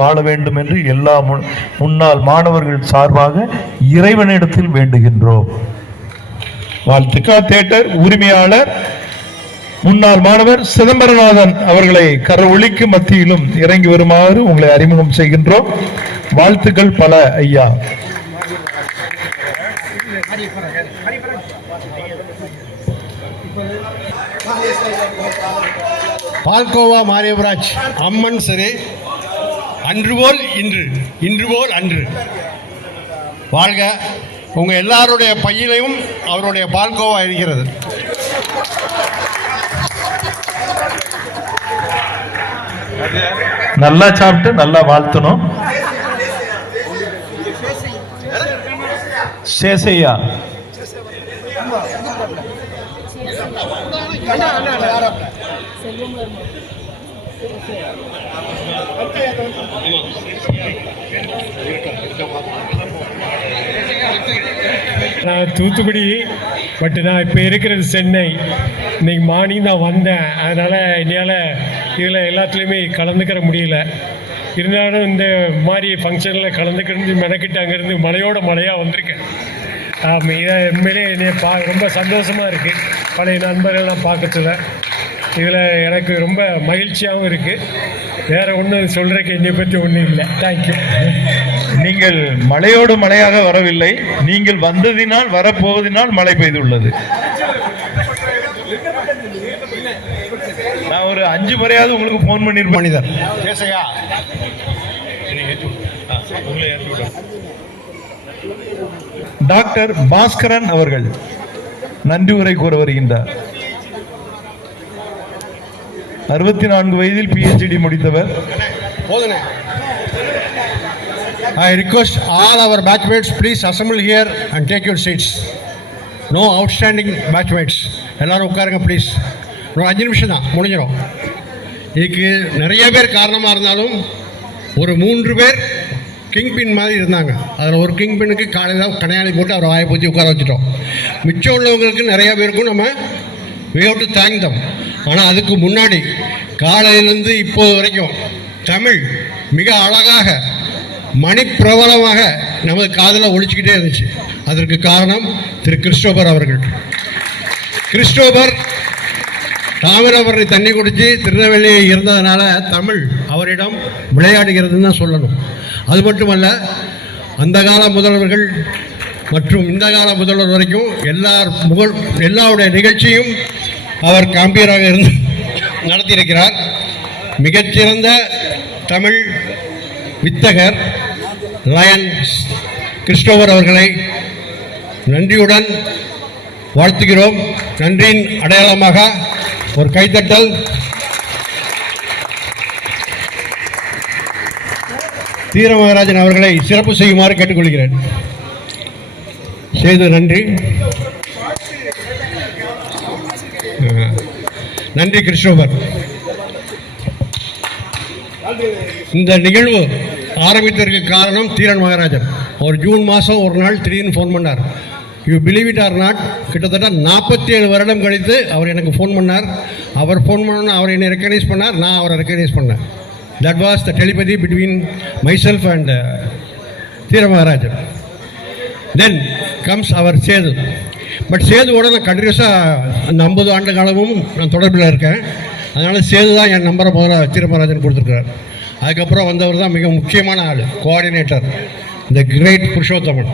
வாழ வேண்டும் என்று எல்லா முன்னாள் மாணவர்கள் சார்பாக இறைவனிடத்தில் வேண்டுகின்றோம். வாழ்த்துக்கா தேட்டர் உரிமையாளர் முன்னாள் மாணவர் சிதம்பரநாதன் அவர்களை கரவொளிக்கு மத்தியிலும் இறங்கி வருமாறு உங்களை அறிமுகம் செய்கின்றோம். வாழ்த்துக்கள் பல ஐயா. பால்கோவா மாரியவராஜ் அம்மன் சிறை. அன்று போல் இன்று இன்று போல் அன்று. வாழ்க. உங்க எல்லாருடைய பையிலையும் அவருடைய பால்கோவா இருக்கிறது. நல்லா சாப்பிட்டு நல்லா வாழ்த்தணும். சேசையா? நான் தூத்துக்குடி பட் நான் இப்போ இருக்கிறது சென்னை. இன்னைக்கு மார்னிங் தான் வந்தேன். அதனால் என்னால் இதில் எல்லாத்துலேயுமே கலந்துக்கிற முடியல. இருந்தாலும் இந்த மாதிரி ஃபங்க்ஷனில் கலந்துக்கிறது மெனக்கிட்டு அங்கேருந்து மலையோட மலையாக வந்திருக்கேன். ஆமாம் இதை உண்மையிலே என்னை பா ரொம்ப சந்தோஷமாக இருக்குது பழைய நண்பர்கள்லாம் பார்க்கறதுல. இதில் எனக்கு ரொம்ப மகிழ்ச்சியாகவும் இருக்குது வேறு ஒன்றும் சொல்கிறதுக்கு என்னை பற்றி ஒன்றும் இல்லை. தேங்க்யூ நீங்கள் மழையோடு மழையாக வரவில்லை. நீங்கள் வந்ததினால் வரப்போவதினால் மழை பெய்துள்ளது. நான் ஒரு அஞ்சு முறையாவது உங்களுக்கு போன் பண்ணிருப்பேன். மனிதர் கேசையா? டாக்டர் பாஸ்கரன் அவர்கள் நன்றி உரை கூற வருகின்றார். அறுபத்தி நான்கு வயதில் பிஹெச்டி முடித்தவர். I request all our batchmates please assemble here and take your seats. No outstanding batchmates. எல்லாரும் உட்காருங்க ப்ளீஸ் ஒரு அஞ்சு நிமிஷம் தான் முடிஞ்சிடும் இதுக்கு நிறைய பேர் காரணமாக இருந்தாலும் ஒரு மூன்று பேர் கிங் பின் மாதிரி இருந்தாங்க. அதில் ஒரு கிங் பின்னுக்கு காலையில் கனையாளி போட்டு அவரை வாயை பூச்சி உட்கார வச்சுட்டோம். மிச்சம் உள்ளவங்களுக்கு நிறைய பேருக்கும் நம்ம we have to thank them. ஆனால் அதுக்கு முன்னாடி காலையிலேருந்து இப்போது வரைக்கும் தமிழ் மிக அழகாக மணிப்பிரபலமாக நமது காதில் ஒழிச்சுக்கிட்டே இருந்துச்சு. அதற்கு காரணம் திரு கிறிஸ்டோபர் அவர்கள். கிறிஸ்டோபர் தாமிரபரணி தண்ணி குடிச்சு திருநெல்வேலியை இருந்ததுனால தமிழ் அவரிடம் விளையாடுகிறதுன்னு தான் சொல்லணும். அது மட்டுமல்ல அந்த கால முதல்வர்கள் மற்றும் இந்த கால முதல்வர் வரைக்கும் எல்லார் முகழ் எல்லாருடைய நிகழ்ச்சியும் அவர் காம்பியராக இருந்து நடத்தியிருக்கிறார். மிகச்சிறந்த தமிழ் வித்தகர் லயன் கிறிஸ்டோவர் அவர்களை நன்றியுடன் வாழ்த்துகிறோம். நன்றியின் அடையாளமாக ஒரு கைத்தட்டல் தீரமகராஜன் அவர்களை சிறப்பு செய்யுமாறு கேட்டுக்கொள்கிறேன். செய்து நன்றி. நன்றி கிறிஸ்டோபர். இந்த நிகழ்வு ஆரம்பித்ததற்கு காரணம் தீரன் மகாராஜன். அவர் ஜூன் மாதம் ஒரு நாள் திடீர்னு ஃபோன் பண்ணார். You believe it or not கிட்டத்தட்ட நாற்பத்தி ஏழு வருடம் கழித்து அவர் எனக்கு ஃபோன் பண்ணார். அவர் ஃபோன் பண்ணணும் அவர் என்னை ரெக்கக்னைஸ் பண்ணார். நான் அவரை ரெக்கக்னைஸ் பண்ணேன். That was the telepathy between myself and Theera Maharajan. Then comes our Sethu. But சேதுவோட நான் கண்டினியூஸாக அந்த ஐம்பது ஆண்டு காலமும் நான் தொடர்பில் இருக்கேன். அதனால் சேது தான் என் நம்பரை முதல்ல தீரமராஜன் கொடுத்துருக்கார் அதுக்கப்புறம் வந்தவர் தான் மிக முக்கியமான ஆள் கோஆர்டினேட்டர் இந்த கிரேட் புருஷோத்தமன்.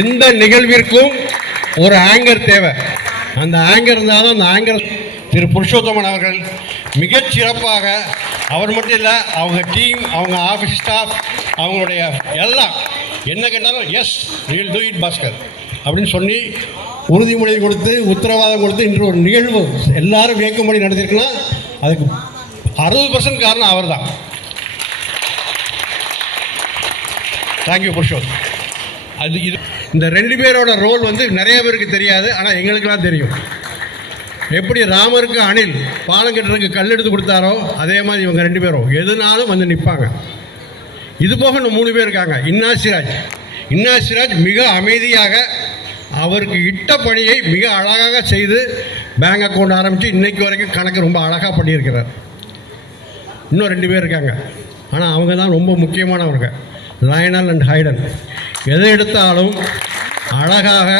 எந்த நிகழ்விற்கும் ஒரு ஆங்கர் தேவை. அந்த ஆங்கர் இருந்தால் தான் அந்த ஆங்கர் திரு புருஷோத்தமன் அவர்கள் மிகச் சிறப்பாக அவர் மட்டும் இல்லை அவங்க டீம் அவங்க ஆஃபீஸ் ஸ்டாஃப் அவங்களுடைய எல்லாம் என்ன கேட்டாலும் yes will do it Bhaskar அப்படின்னு சொல்லி உறுதிமொழி கொடுத்து உத்தரவாதம் கொடுத்து இன்று ஒரு நிகழ்வு எல்லாரும் வியக்கும்படி நடத்திருக்கலாம் அதுக்கு அறுபது பர்சன்ட் காரணம் அவர் தான் தேங்க்யூ புஷோத் அது இது இந்த ரெண்டு பேரோட ரோல் வந்து நிறைய பேருக்கு தெரியாது ஆனால் எங்களுக்கெல்லாம் தெரியும். எப்படி ராமருக்கு அணில் பாலம் கட்டுறதுக்கு கல் எடுத்து கொடுத்தாரோ அதே மாதிரி இவங்க ரெண்டு பேரும். எதுனாலும் வந்து நிற்பாங்க இது போக இன்னும் மூணு பேர் இருக்காங்க. இன்னா சிராஜ் இன்னா சிராஜ் மிக அமைதியாக அவருக்கு இட்ட பணியை மிக அழகாக செய்து பேங்க் அக்கௌண்ட் ஆரம்பித்து இன்றைக்கு வரைக்கும் கணக்கு ரொம்ப அழகாக பண்ணியிருக்கிறார். இன்னும் ரெண்டு பேர் இருக்காங்க. ஆனால் அவங்க தான் ரொம்ப முக்கியமானவங்க. லயனல் அண்ட் ஹைடன் எதை எடுத்தாலும் அழகாக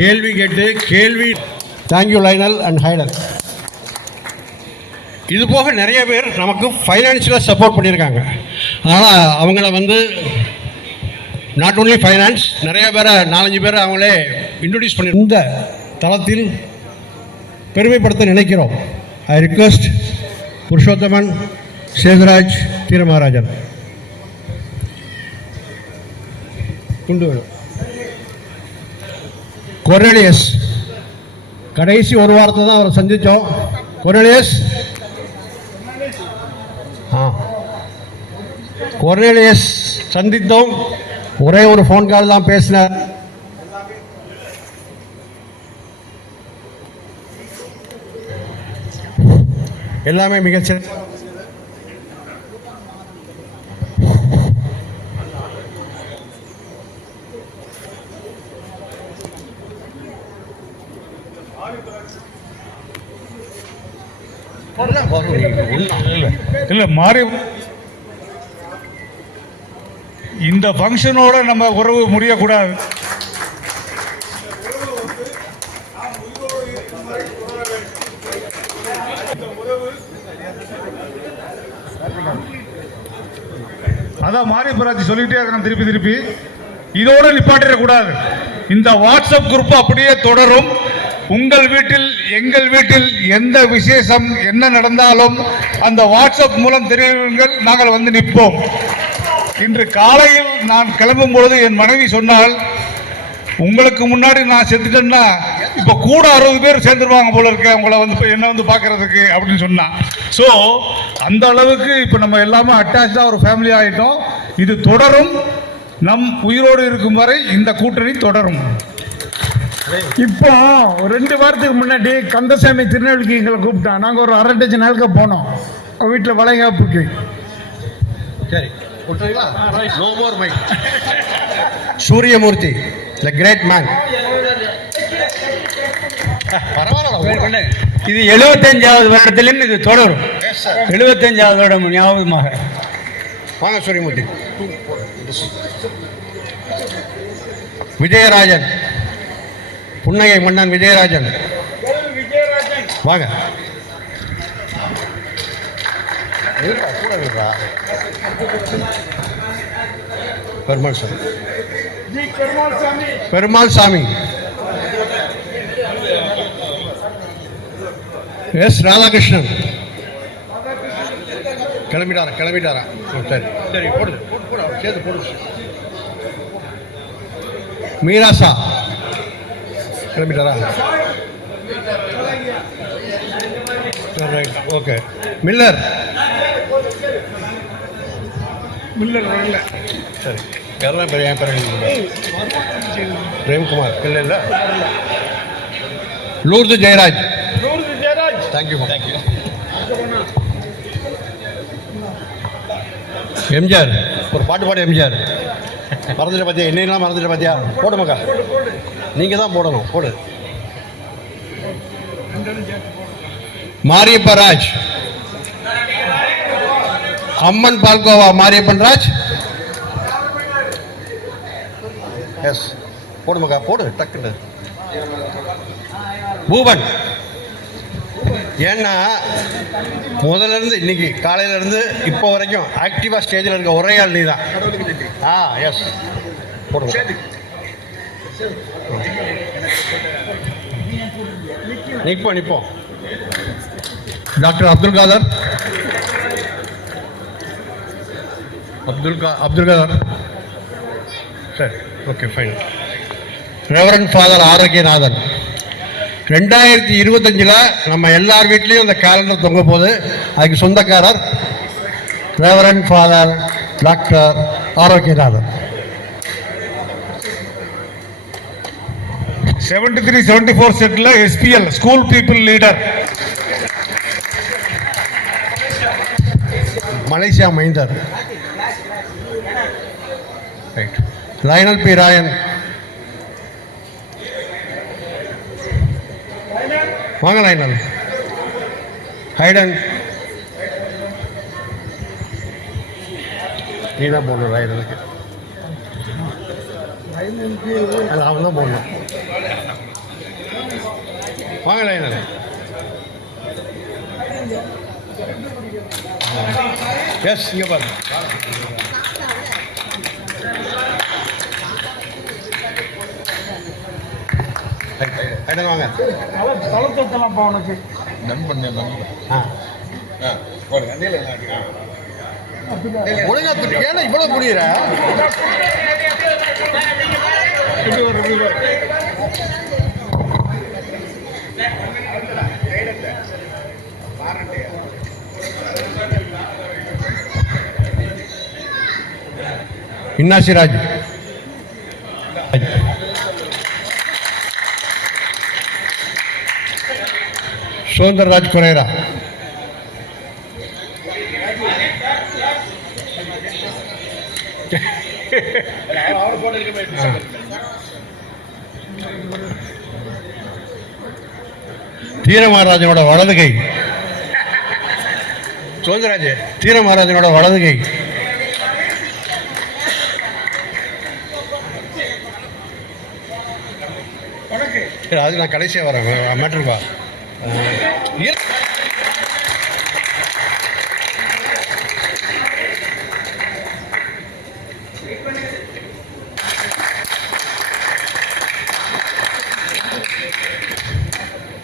கேள்வி கேட்டு கேள்வி தேங்க்யூ லைனல் அண்ட் ஹைடன் இது போக நிறைய பேர் நமக்கு ஃபைனான்ஷியலாக சப்போர்ட் பண்ணியிருக்காங்க. ஆனால் அவங்கள வந்து நாட் ஓன்லி ஃபைனான்ஸ் நிறைய பேரை நாலஞ்சு பேரை அவங்களே இன்ட்ரடியூஸ் பண்ணி இந்த தளத்தில் பெருமைப்படுத்த நினைக்கிறோம். ஐ ரிக்வஸ்ட் புருஷோத்தமன் சேதுராஜ் தீரமகாராஜன் குண்டு வேணும் கொரேலியஸ் கடைசி ஒரு வாரத்தை தான் அவரை சந்தித்தோம். கொரேலியஸ் கொரேலியஸ் சந்தித்தோம். ஒரே ஒரு ஃபோன் கால் தான் பேசினார். எல்லாமே மிகச்சிறந்த இல்ல மாறி இந்த ஃபங்க்ஷனோட நம்ம உறவு முடியக்கூடாது. அதான் மாரியப்பராஜி சொல்லிட்டே இருக்கிறேன் திருப்பி திருப்பி. இதோடு நிப்பாட்டிடக்கூடாது. இந்த வாட்ஸ்அப் குரூப் அப்படியே தொடரும். உங்கள் வீட்டில் எங்கள் வீட்டில் எந்த விசேஷம் என்ன நடந்தாலும் அந்த வாட்ஸ்அப் மூலம் தெரிவிங்கள் நாங்கள் வந்து நிற்போம். இன்று காலையில் நான் கிளம்பும் பொழுது என் மனைவி சொன்னால் உங்களுக்கு முன்னாடி நான் செத்துட்டேன்னா இப்ப கூட அறுபது பேர் சேர்ந்துருவாங்க போல இருக்க உங்களை வந்து என்ன வந்து பார்க்கறதுக்கு அப்படின்னு சொன்னான் ஸோ அந்த அளவுக்கு இப்போ நம்ம எல்லாமே அட்டாச்சாக ஒரு ஃபேமிலி ஆகிட்டோம் இது தொடரும். நம் உயிரோடு இருக்கும் வரை இந்த கூட்டணி தொடரும். இப்போ ரெண்டு வாரத்துக்கு முன்னாடி கந்தசாமி திருநெல்வேலிக்கு எங்களை கூப்பிட்டான். நாங்கள் ஒரு அரை டஜன் நாளுக்கு போனோம். வீட்டில் வளைகாப்புக்கு. சரி. No more mike Suriyamoorthy the great man பரவாயில்ல இது எழுபத்தஞ்சாவது வருடத்திலும் இது தொடரும் எழுபத்தஞ்சாவது வருடம் ஞாபகமாக வாங்க சூரியமூர்த்தி விஜயராஜன் புன்னகை மன்னன் விஜயராஜன் வாங்க இருக்கா, கூட இருக்கா? பெருமாள் சாமி. பெருமாள் சாமி. எஸ் ராதாகிருஷ்ணன். கிளம்பிட்டாரா கிளம்பிட்டாரா? சரி. சரி போடுது சேர்த்து போடு. Meerasa. கிளம்பிட்டாரா? Right okay Miller. Miller வரல. சரி. யாரெல்லாம் பெரிய என் பேர் பிரேம்குமார். இல்லை இல்லை. Lourdu Jeyaraj. Thank you thank you MGR. ஒரு பாட்டு பாடு எம்ஜிஆர். மறந்துட்டு பார்த்தியா என்னெல்லாம் மறந்துட்டு பார்த்தியா போடு மக்கா. நீங்கள் தான் போடணும். போடு. மாரியப்ப ராஜ். அம்மன் பால்கோவா மாரியப்பன் ராஜ் எஸ் போடு மக்கா போடு டக்குன்னு. பூபன் ஏன்னா முதல்ல இருந்து இன்னைக்கு காலையில இருந்து இப்போ வரைக்கும் ஆக்டிவா ஸ்டேஜில் இருக்க ஒரே ஆள் நீ தான் ஆ எஸ் போடுங்க நிற்போம் நிற்போம் டாக்டர் அப்துல் காதர். அப்துல் கா அப்துல் கலாம். சரி okay fine reverend father Arokyanathan ரெண்டாயிரத்தி இருபத்தஞ்சில் நம்ம எல்லார் வீட்லேயும் அந்த கேலண்டர் தொங்க போது அதுக்கு சொந்தக்காரர் reverend father doctor Arokyanathan seventy three seventy four settle SPL school people leader Malaysia மைந்தர் ரைட் லயனல் பி ராயன் வாங்க லயனல் ஹைடன் நீ தான் போடணும் ரைடனுக்கு அது அவன் தான் போடணும். வாங்க லைனர் எஸ் இங்கே பாருங்க. ரைடன் வாங்க தளத்தலாம் உனக்கு ஆ. ஒழுங்கா துட்டு ஏன்னா இவ்வளவு புரியுற இன்னாசிராஜ். சுதந்திரராஜ் குரேரா தீரமகாராஜனோட வலது கை சுதந்திரராஜ் தீரமகாராஜனோட வலது கை சரி, அது நான் கடைசியாக வரேன். மேட்ருப்பா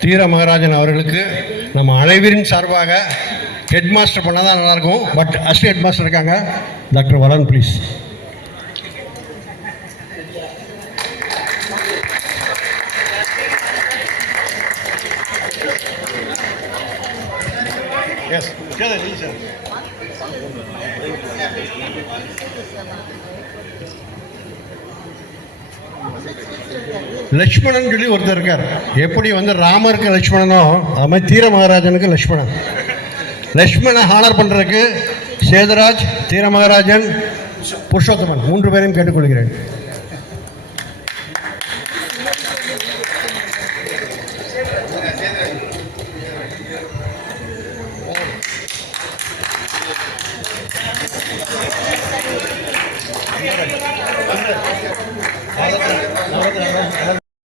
தீர மகாராஜன் அவர்களுக்கு நம்ம அனைவரின் சார்பாக ஹெட் மாஸ்டர் பண்ணால் தான் நல்லாயிருக்கும் பட் அசிஸ்டன்ட் ஹெட் மாஸ்டர் இருக்காங்க. Doctor Varan please S Lakshmanan சொல்லி ஒருத்தர் இருக்கார். எப்படி வந்து ராமருக்கு லட்சுமணனோ அது மாதிரி தீர மகாராஜனுக்கு லட்சுமணன். லட்சுமணனை ஹானர் பண்ணுறதுக்கு சேதுராஜ் தீர மகாராஜன் புருஷோத்தமன் மூன்று பேரையும் கேட்டுக்கொள்கிறேன்.